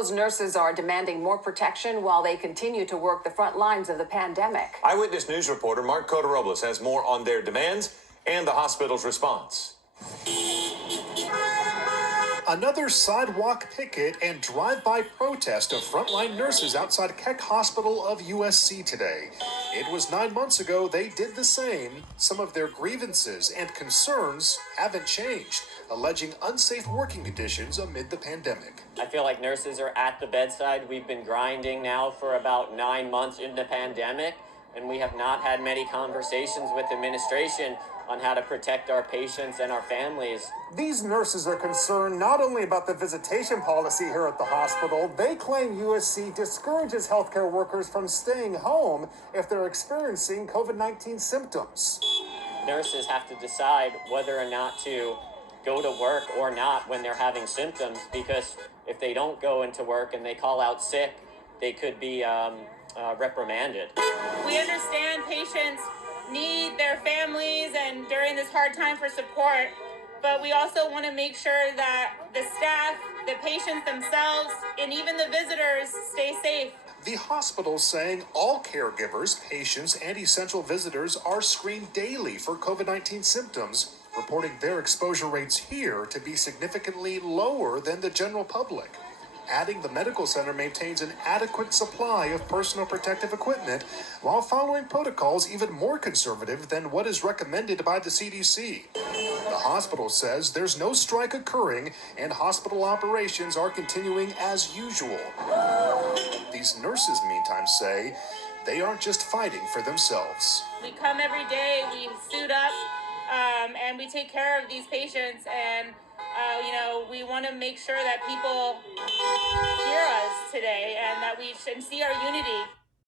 Those nurses are demanding more protection while they continue to work the front lines of the pandemic. Eyewitness News reporter Mark Cota-Robles has more on their demands and the hospital's response. Another sidewalk picket and drive-by protest of frontline nurses outside Keck Hospital of USC today. It was 9 months ago they did the same. Some of their grievances and concerns haven't changed, alleging unsafe working conditions amid the pandemic. I feel like nurses are at the bedside. We've been grinding now for about 9 months into the pandemic, and we have not had many conversations with administration on how to protect our patients and our families. These nurses are concerned not only about the visitation policy here at the hospital, they claim USC discourages healthcare workers from staying home if they're experiencing COVID-19 symptoms. Nurses have to decide whether or not to go to work or not when they're having symptoms, because if they don't go into work and they call out sick, they could be reprimanded. We understand patients need their families and during this hard time for support, but we also want to make sure that the staff, the patients themselves, and even the visitors stay safe. The hospital saying all caregivers, patients, and essential visitors are screened daily for COVID-19 symptoms, reporting their exposure rates here to be significantly lower than the general public. Adding the medical center maintains an adequate supply of personal protective equipment while following protocols even more conservative than what is recommended by the CDC. The hospital says there's no strike occurring and hospital operations are continuing as usual. These nurses, meantime, say they aren't just fighting for themselves. We come every day, we suit up, and we take care of these patients, and we want to make sure that people hear us today and that we should see our unity.